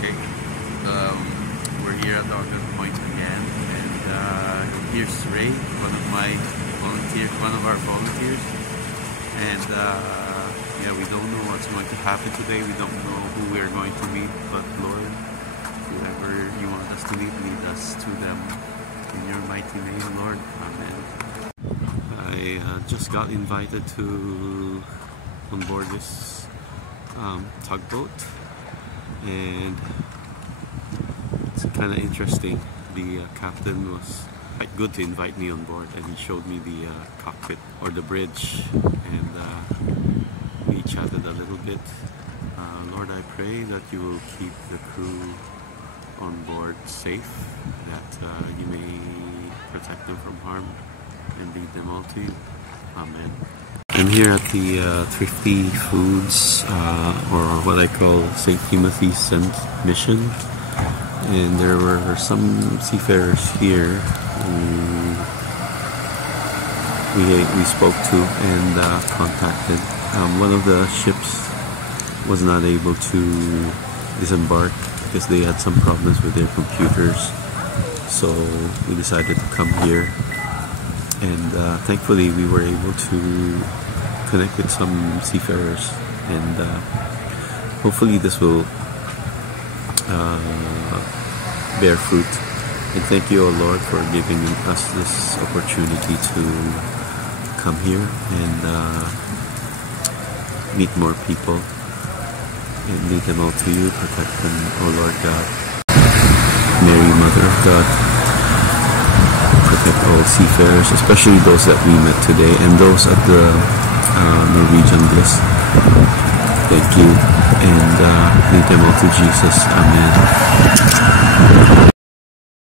Okay, we're here at Ogden Point again, and here's Ray, one of our volunteers, and yeah, we don't know what's going to happen today. We don't know who we're going to meet, but Lord, whoever you want us to meet, lead us to them. In your mighty name, Lord. Amen. I just got invited to on board this tugboat, and it's kind of interesting. The captain was quite good to invite me on board, and he showed me the cockpit or the bridge, and we chatted a little bit. Lord, I pray that you will keep the crew on board safe, that you may protect them from harm and lead them all to you. Amen. I'm here at the Thrifty Foods, or what I call St. Timothy's Sent Mission, and there were some seafarers here who we spoke to and contacted. One of the ships was not able to disembark because they had some problems with their computers, so we decided to come here, and thankfully we were able to connect with some seafarers, and hopefully this will bear fruit. And thank you, O Lord, for giving us this opportunity to come here and meet more people and lead them all to you. Protect them, O Lord God. Mary, Mother of God, protect all seafarers, especially those that we met today and those at the Norwegian Bliss. Thank you, and lead them all to Jesus. Amen.